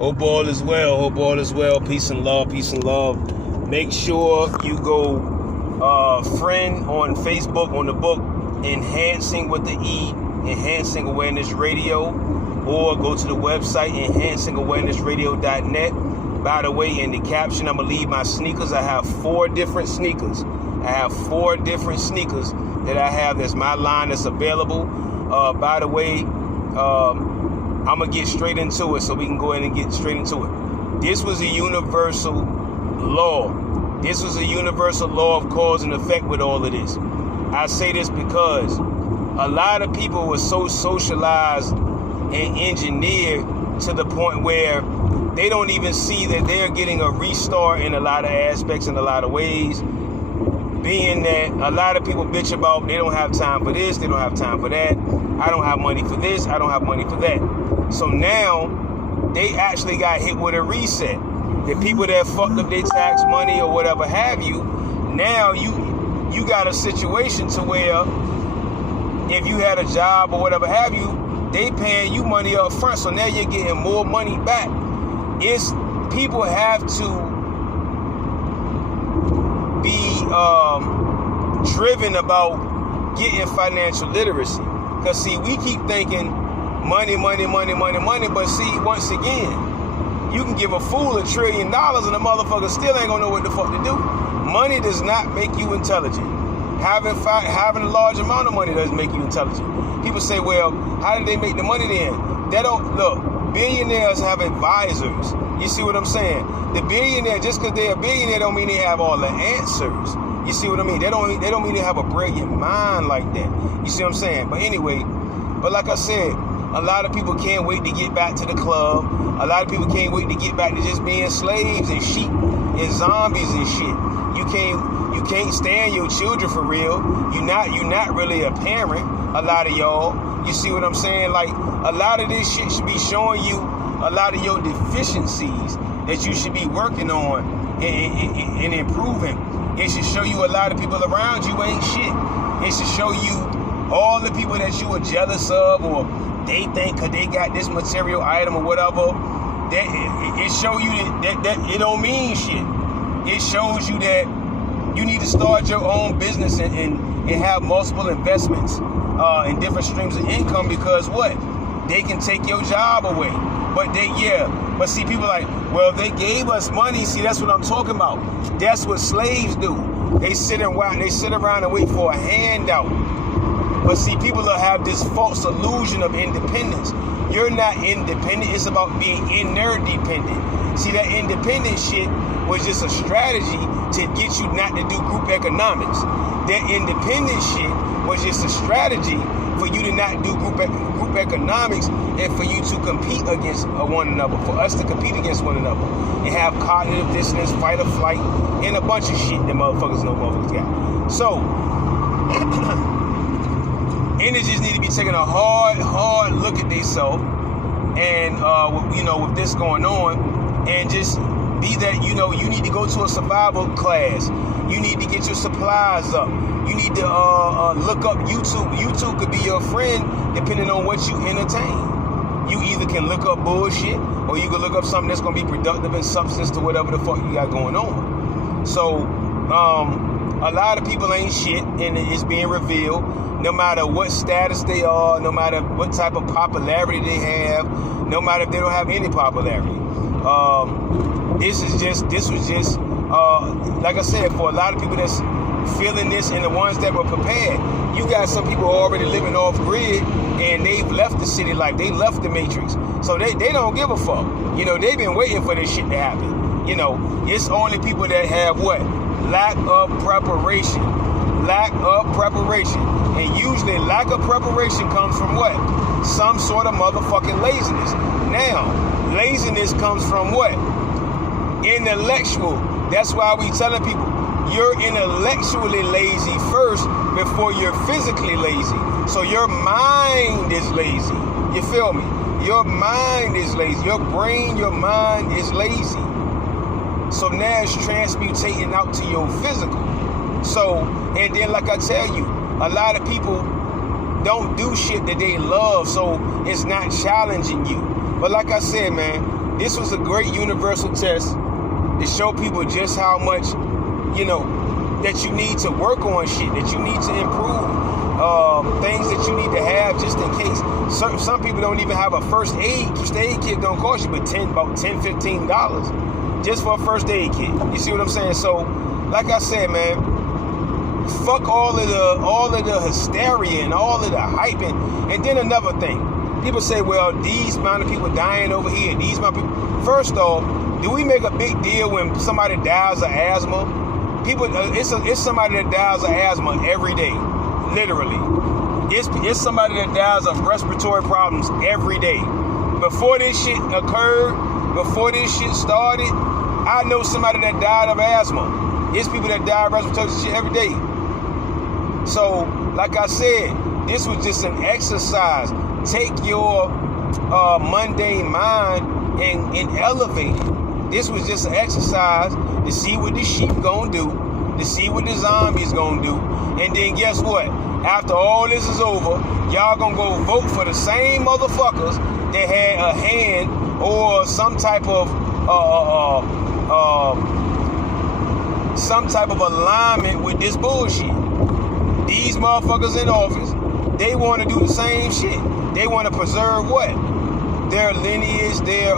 Hope all is well. Hope all is well. Peace and love. Peace and love. Make sure you go friend on Facebook on the book Enhancing with the E, Enhancing Awareness Radio, or go to the website enhancingawarenessradio.net. By the way, in the caption, I'm going to leave my sneakers. I have 4 different sneakers. That I have. That's my line that's available. By the way, I'm going to get straight into it so we can go ahead and get straight into it. This was a universal law. This was a universal law of cause and effect with all of this. I say this because a lot of people were so socialized and engineered to the point where they don't even see that they're getting a restart in a lot of aspects, in a lot of ways. Being that a lot of people bitch about they don't have time for this, they don't have time for that. I don't have money for this, I don't have money for that. So now they actually got hit with a reset. The people that fucked up their tax money or whatever have you, now you got a situation to where if you had a job or whatever have you, they paying you money up front. So now you're getting more money back. It's people have to be driven about getting financial literacy. Because see, we keep thinking money, but see, once again, you can give a fool $1 trillion and the motherfucker still ain't gonna know what the fuck to do. Money does not make you intelligent. Having a large amount of money doesn't make you intelligent. People say, well, how did they make the money then? They don't, look, billionaires have advisors. You see what I'm saying? The billionaire, just because they're a billionaire don't mean they have all the answers. You see what I mean? They don't mean they have a brilliant mind like that. You see what I'm saying? But anyway, like I said, a lot of people can't wait to get back to the club. A lot of people can't wait to get back to just being slaves and sheep and zombies and shit. You can't stand your children for real. You're not really a parent, a lot of y'all. You see what I'm saying? Like, a lot of this shit should be showing you a lot of your deficiencies that you should be working on and improving. It should show you a lot of people around you ain't shit. It should show you all the people that you were jealous of, or they think because they got this material item or whatever. That it show you that it don't mean shit. It shows you that you need to start your own business and have multiple investments in different streams of income, because what? They can take your job away. But see, people like, well, they gave us money. See, that's what I'm talking about. That's what slaves do. They sit around and wait for a handout. But see, people will have this false illusion of independence. You're not independent. It's about being interdependent. See, that independent shit was just a strategy to get you not to do group economics. That independent shit was just a strategy for you to not do group economics and for you to compete against one another, for us to compete against one another and have cognitive dissonance, fight or flight, and a bunch of shit that motherfuckers got. So, energies need to be taking a hard look at themselves, and with this going on, and just be that, you need to go to a survival class. You need to get your supplies up. You need to look up YouTube. YouTube could be your friend depending on what you entertain. You either can look up bullshit, or you can look up something that's going to be productive in substance to whatever the fuck you got going on. So, a lot of people ain't shit, and it's being revealed. No matter what status they are, no matter what type of popularity they have, no matter if they don't have any popularity. This was just, like I said, for a lot of people that's feeling this and the ones that were prepared. You got some people already living off grid, and they've left the city life. They left the matrix. So they don't give a fuck. They've been waiting for this shit to happen. It's only people that have what? Lack of preparation. And usually lack of preparation comes from what? Some sort of motherfucking laziness. Now, laziness comes from what? Intellectual. That's why we telling people, you're intellectually lazy first before you're physically lazy. So your mind is lazy. You feel me? Your mind is lazy. Your brain, your mind is lazy. So now it's transmutating out to your physical. So, and then like I tell you, a lot of people don't do shit that they love, so it's not challenging you. But like I said, man, this was a great universal test to show people just how much, that you need to work on shit, that you need to improve, things that you need to have just in case. Some people don't even have a first aid kit. Don't cost you but about $10, $15 just for a first aid kit. You see what I'm saying? So, like I said, man, fuck all of the hysteria and all of the hyping. And then another thing, people say, well, these amount of people dying over here, these amount of people. First off, do we make a big deal when somebody dies of asthma? It's somebody that dies of asthma every day, literally. It's somebody that dies of respiratory problems every day. Before this shit occurred, before this shit started, I know somebody that died of asthma. It's people that die of respiratory shit every day. So, like I said, this was just an exercise. Take your mundane mind and elevate it. This was just an exercise to see what the sheep gonna do, to see what the zombies gonna do, and then guess what? After all this is over, y'all gonna go vote for the same motherfuckers that had a hand or some type of alignment with this bullshit. These motherfuckers in office, they want to do the same shit. They want to preserve what? Their lineage, their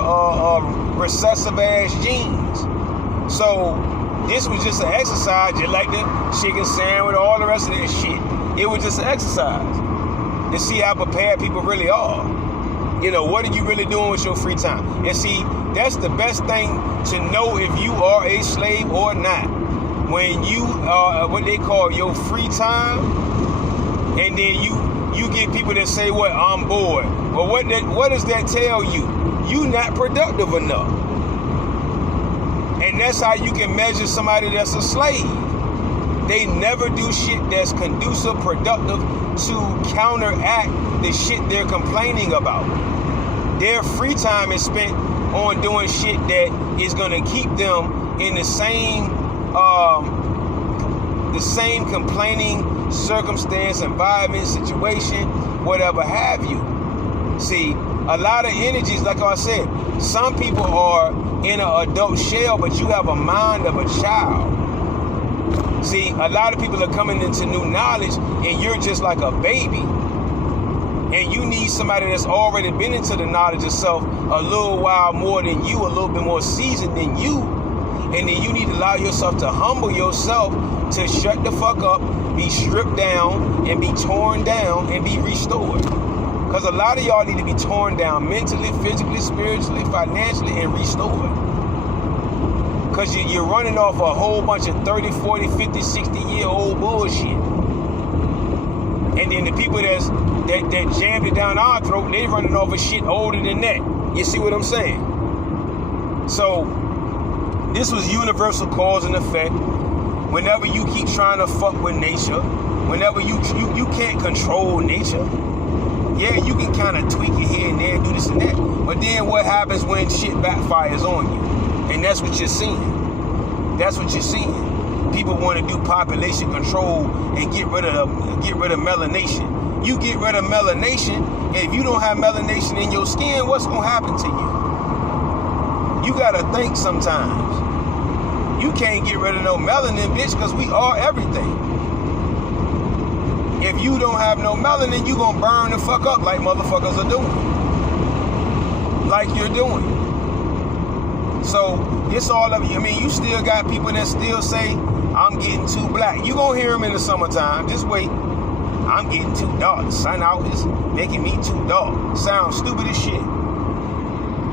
recessive ass genes. So this was just an exercise, just like the chicken sandwich, all the rest of that shit. It was just an exercise to see how prepared people really are. What are you really doing with your free time? And see, that's the best thing to know if you are a slave or not. When you are what they call your free time, and then you get people that say, what, I'm bored. Well, what does that tell you? You not productive enough. And that's how you can measure somebody that's a slave. They never do shit that's conducive, productive to counteract the shit they're complaining about. Their free time is spent on doing shit that is gonna keep them in the same complaining circumstance, environment, situation, whatever have you. See, a lot of energies, like I said, some people are in an adult shell, but you have a mind of a child. See, a lot of people are coming into new knowledge, and you're just like a baby. And you need somebody that's already been into the knowledge of self a little while more than you, a little bit more seasoned than you. And then you need to allow yourself to humble yourself to shut the fuck up, be stripped down, and be torn down, and be restored. Because a lot of y'all need to be torn down mentally, physically, spiritually, financially, and restored. Because you're running off a whole bunch of 30, 40, 50, 60-year-old bullshit. And then the people that jammed it down our throat, they running off of shit older than that. You see what I'm saying? So, this was universal cause and effect. Whenever you keep trying to fuck with nature, whenever you can't control nature, yeah, you can kind of tweak it here and there, do this and that. But then what happens when shit backfires on you? And that's what you're seeing. That's what you're seeing. People want to do population control and get rid of melanation. You get rid of melanation, and if you don't have melanation in your skin, what's gonna happen to you? You gotta think sometimes. You can't get rid of no melanin, bitch, because we are everything. If you don't have no melanin, you gonna burn the fuck up like motherfuckers are doing. Like you're doing. So, it's all of you. I mean, you still got people that still say, I'm getting too black. You gonna hear them in the summertime. Just wait. I'm getting too dark. The sun out is making me too dark. Sounds stupid as shit.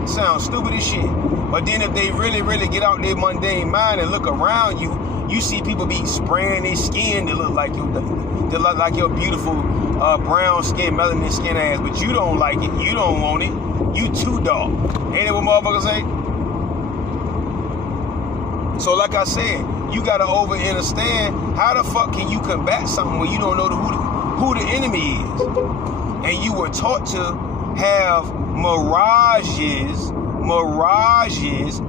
Sounds stupid as shit. But then if they really, really get out their mundane mind and look around you, you see people be spraying their skin to look like your beautiful brown skin, melanin skin ass, but you don't like it. You don't want it. You too dark. Ain't it what motherfuckers say? So like I said, you gotta understand how the fuck can you combat something when you don't know who the enemy is, and you were taught to have mirages,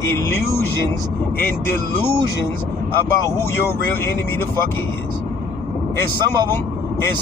illusions, and delusions about who your real enemy the fuck is. And some of them, and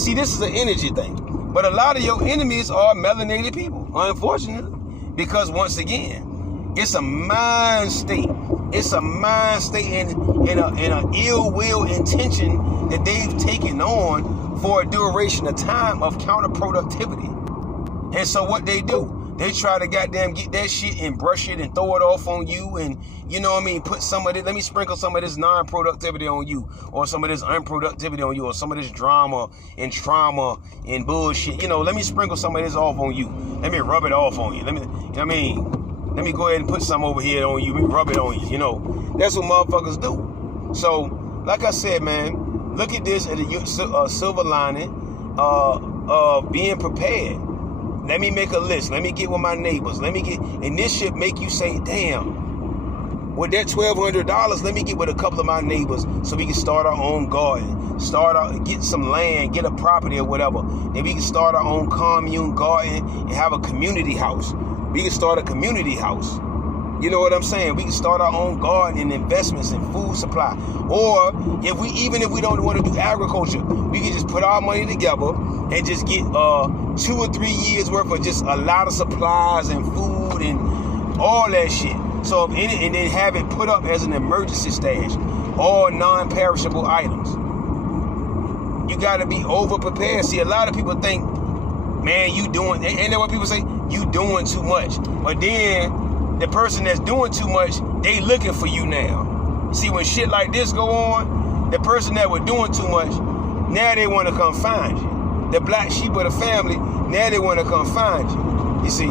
see, this is an energy thing. But a lot of your enemies are melanated people, unfortunately. Because once again, it's a mind state. It's a mind state and an ill will intention that they've taken on for a duration of time of counterproductivity. And so what they do, they try to goddamn get that shit and brush it and throw it off on you, and you know what I mean, put some of it, let me sprinkle some of this non-productivity on you, or some of this unproductivity on you, or some of this drama and trauma and bullshit. You know, let me sprinkle some of this off on you. Let me rub it off on you. Let me, you know what I mean, let me go ahead and put some over here on you. Let me rub it on you. You know, that's what motherfuckers do. So, like I said, man, look at this as a silver lining of being prepared. Let me make a list. Let me get with my neighbors. Let me get, and this shit make you say, damn, with that $1,200, let me get with a couple of my neighbors so we can start our own garden, get some land, get a property or whatever. Then we can start our own commune garden and have a community house. We can start a community house. You know what I'm saying? We can start our own garden and investments and food supply. Or even if we don't want to do agriculture, we can just put our money together and just get 2 or 3 years worth of just a lot of supplies and food and all that shit. So and then have it put up as an emergency stash, all non-perishable items. You gotta be over prepared. See, a lot of people think, man, you doing, and then what people say, you doing too much. But then the person that's doing too much, they looking for you now. See, when shit like this go on, the person that was doing too much, now they want to come find you. The black sheep of the family, now they want to come find you. You see?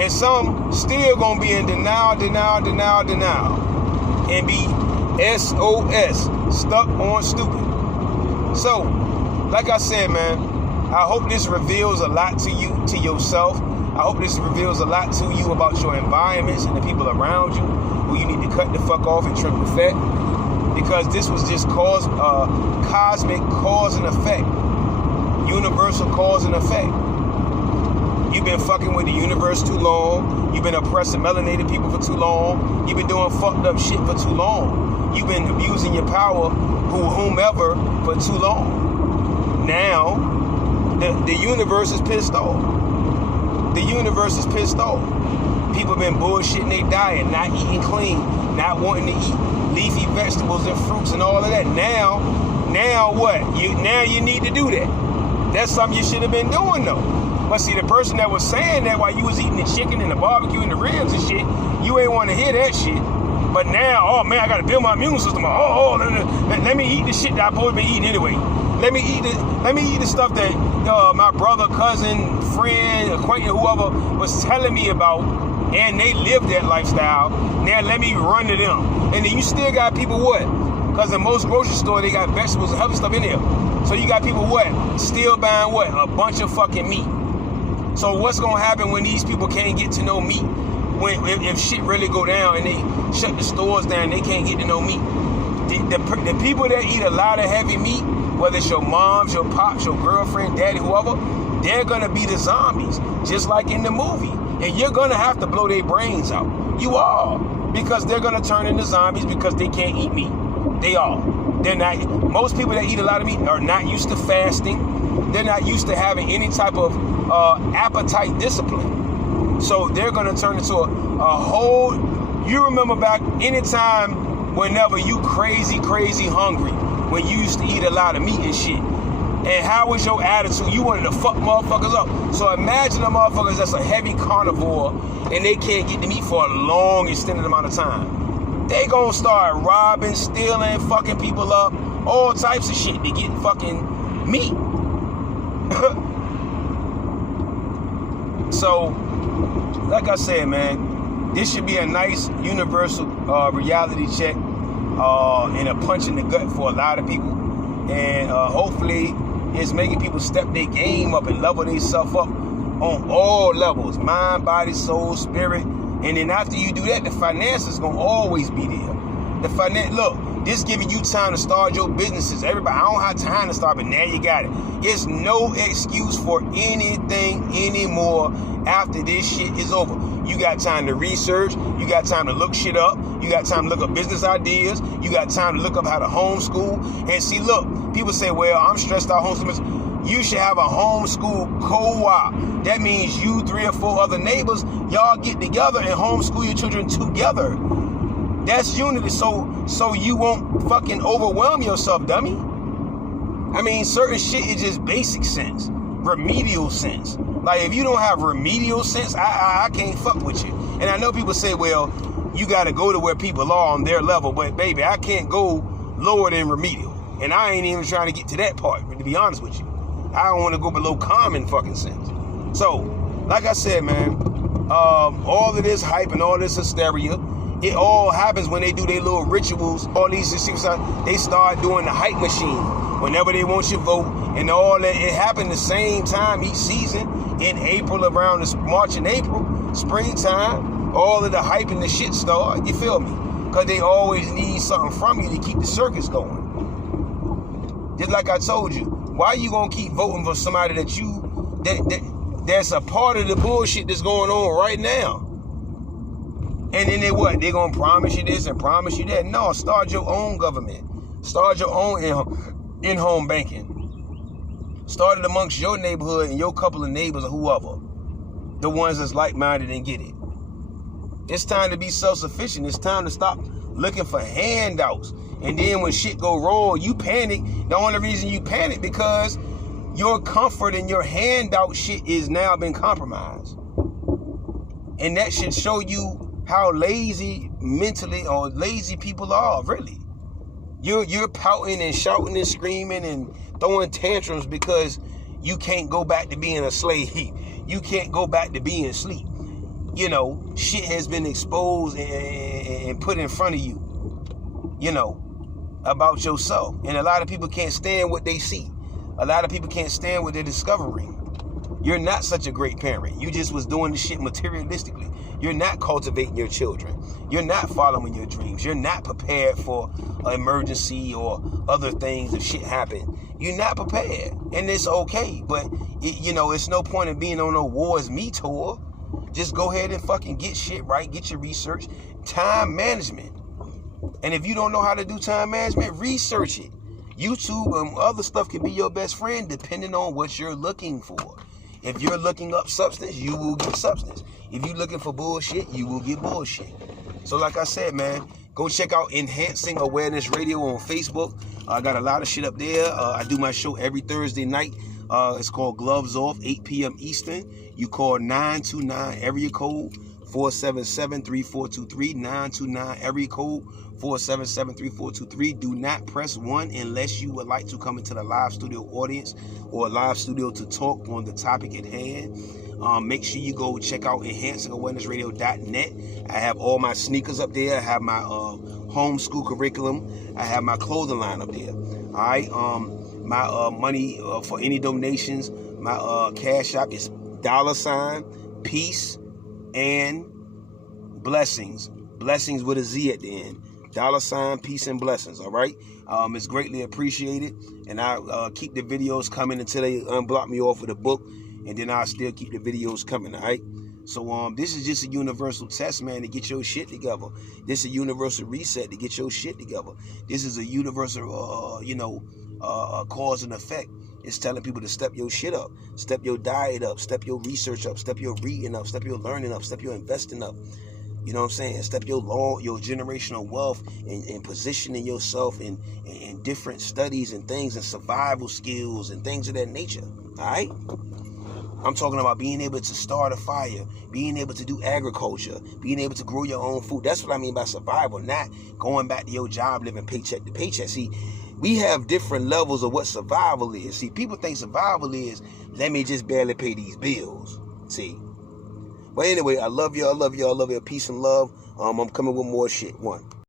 And some still gonna be in denial, and be SOS, stuck on stupid. So, like I said, man, I hope this reveals a lot to you, to yourself. I hope this reveals a lot to you about your environments and the people around you who you need to cut the fuck off and trim the fat. Because this was just cosmic cause and effect. Universal cause and effect. You've been fucking with the universe too long. You've been oppressing melanated people for too long. You've been doing fucked up shit for too long. You've been abusing your power, whomever, for too long. Now, the universe is pissed off. The universe is pissed off. People been bullshitting their diet, not eating clean, not wanting to eat leafy vegetables and fruits and all of that. Now what? Now you need to do that. That's something you should have been doing though. But see, the person that was saying that while you was eating the chicken and the barbecue and the ribs and shit, you ain't want to hear that shit. But now, oh man, I gotta build my immune system. Let me eat the shit that I've always been eating anyway. Let me eat the stuff that my brother, cousin, friend, acquaintance, whoever was telling me about, and they live that lifestyle. Now let me run to them. And then you still got people what? Because in most grocery stores, they got vegetables and healthy stuff in there. So you got people what? Still buying what? A bunch of fucking meat. So what's gonna happen when these people can't get to no meat? If shit really go down and they shut the stores down, they can't get to no meat. The people that eat a lot of heavy meat, whether it's your moms, your pops, your girlfriend, daddy, whoever, they're gonna be the zombies, just like in the movie. And you're gonna have to blow their brains out. You are, because they're gonna turn into zombies because they can't eat meat. They are. They're not. Most people that eat a lot of meat are not used to fasting. They're not used to having any type of appetite discipline. So they're gonna turn into a whole. You remember back anytime, whenever you crazy hungry, when you used to eat a lot of meat and shit. And how was your attitude? You wanted to fuck motherfuckers up. So imagine the motherfuckers that's a heavy carnivore and they can't get the meat for a long extended amount of time. They gonna start robbing, stealing, fucking people up, all types of shit to get fucking meat. So, like I said, man, this should be a nice universal reality check and a punch in the gut for a lot of people. And hopefully it's making people step their game up and level themselves up on all levels, mind, body, soul, spirit. And then after you do that, the finances gonna always be there. Look, this giving you time to start your businesses. Everybody, I don't have time to start, but now you got it. It's no excuse for anything anymore after this shit is over. You got time to research. You got time to look shit up. You got time to look up business ideas. You got time to look up how to homeschool. And see, look, people say, well, I'm stressed out homeschooling. You should have a homeschool co-op that means you 3 or 4 other neighbors, y'all get together and homeschool your children together. That's unity. So you won't fucking overwhelm yourself, dummy. I mean, certain shit is just basic sense, remedial sense. Like, if you don't have remedial sense, I can't fuck with you. And I know people say, well, you got to go to where people are on their level. But, baby, I can't go lower than remedial. And I ain't even trying to get to that part, to be honest with you. I don't want to go below common fucking sense. So, like I said, man, all of this hype and all this hysteria, it all happens when they do their little rituals. All these things, they start doing the hype machine whenever they want your vote, and all that. It happened the same time each season in April, around this March and April, springtime. All of the hype and the shit start. You feel me? Because they always need something from you to keep the circus going. Just like I told you, why you gonna keep voting for somebody that's a part of the bullshit that's going on right now? And then they gonna promise you this and promise you that? No, start your own government. Start your own in-home banking. Start it amongst your neighborhood and your couple of neighbors or whoever. The ones that's like-minded and get it. It's time to be self-sufficient. It's time to stop looking for handouts. And then when shit go wrong, you panic. The only reason you panic because your comfort and your handout shit is now been compromised. And that should show you how lazy mentally or lazy people are, really. You're pouting and shouting and screaming and throwing tantrums because you can't go back to being a slave. You can't go back to being asleep. You know, shit has been exposed and put in front of you, you know, about yourself. And a lot of people can't stand what they see. A lot of people can't stand what they're discovering. You're not such a great parent. You just was doing the shit materialistically. You're not cultivating your children. You're not following your dreams. You're not prepared for an emergency or other things if shit happen. You're not prepared. And it's okay. But, it's no point in being on no Wars Me tour. Just go ahead and fucking get shit right. Get your research. Time management. And if you don't know how to do time management, research it. YouTube and other stuff can be your best friend depending on what you're looking for. If you're looking up substance, you will get substance. If you're looking for bullshit, you will get bullshit. So like I said, man, go check out Enhancing Awareness Radio on Facebook. I got a lot of shit up there. I do my show every Thursday night. It's called Gloves Off, 8 p.m. Eastern. You call 929 area code 477-3423, 929 area code 477-3423. Do not press 1 unless you would like to come into the live studio audience or a live studio to talk on the topic at hand. Make sure you go check out enhancingawarenessradio.net. I have all my sneakers up there. I have my homeschool curriculum. I have my clothing line up there. All right. My money for any donations, my cash app is $ Peace and Blessings. Blessings with a Z at the end. $ Peace and Blessings. All right. It's greatly appreciated. And I keep the videos coming until they unblock me off with a book. And then I'll still keep the videos coming. All right. So this is just a universal test, man, to get your shit together. This is a universal reset to get your shit together. This is a universal, cause and effect. It's telling people to step your shit up, step your diet up, step your research up, step your reading up, step your learning up, step your investing up. You know what I'm saying? Step your generational wealth and positioning yourself in different studies and things and survival skills and things of that nature. All right? I'm talking about being able to start a fire, being able to do agriculture, being able to grow your own food. That's what I mean by survival, not going back to your job living paycheck to paycheck. See, we have different levels of what survival is. See, people think survival is, let me just barely pay these bills. See? But anyway, I love you. I love you. I love you. Peace and love. I'm coming with more shit. 1.